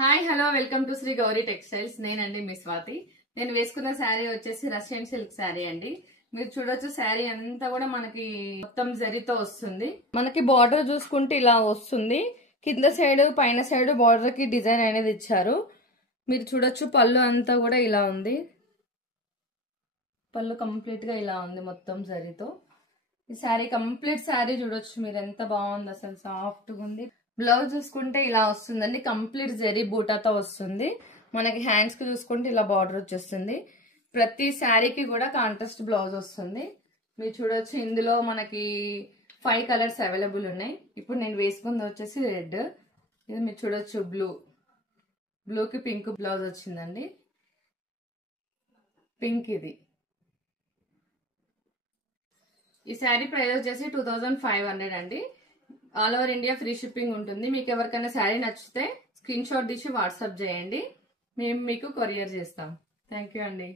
Hi hello welcome to Shri Gauri textiles. నేనండి మీ స్వాతి. నేను వేసుకున్న శారీ వచ్చేసి రష్యన్ సిల్క్ శారీ అండి. మీరు చూడొచ్చు శారీ అంతా కూడా మనకి మొత్తం జరీతో వస్తుంది. మనకి బార్డర్ చూసుకుంటే ఇలా వస్తుంది. కింద సైడ్ పైన సైడ్ బార్డర్ కి డిజైన్ అనేది ఇచ్చారు. మీరు చూడొచ్చు పళ్ళు అంతా కూడా ఇలా ఉంది. పళ్ళు కంప్లీట్ గా ఇలా ఉంది మొత్తం జరీతో. ఈ శారీ కంప్లీట్ శారీ చూడొచ్చు మీరు ఎంత బాగుంది, అసలు సాఫ్ట్ గా ఉంది. బ్లౌజ్ చూసుకుంటే ఇలా వస్తుందండి, కంప్లీట్ జరీ బూటాతో వస్తుంది. మనకి హ్యాండ్స్ కి చూసుకుంటే ఇలా బార్డర్ వచ్చేస్తుంది. ప్రతి శారీకి కూడా కాంట్రాస్ట్ బ్లౌజ్ వస్తుంది. మీరు చూడొచ్చు ఇందులో మనకి 5 కలర్స్ అవైలబుల్ ఉన్నాయి. ఇప్పుడు నేను వేసుకుంది వచ్చేసి రెడ్. ఇది మీరు చూడొచ్చు బ్లూకి పింక్ బ్లౌజ్ వచ్చిందండి. పింక్ ఇది. ఈ శారీ ప్రైస్ వచ్చేసి 2500 అండి. All over India free shipping ఉంటుంది. మీకు ఎవరికైనా శారీ నచ్చితే స్క్రీన్ షాట్ తీసి వాట్సాప్ చేయండి, మేము మీకు కొరియర్ చేస్తాం. థ్యాంక్ యూ అండి.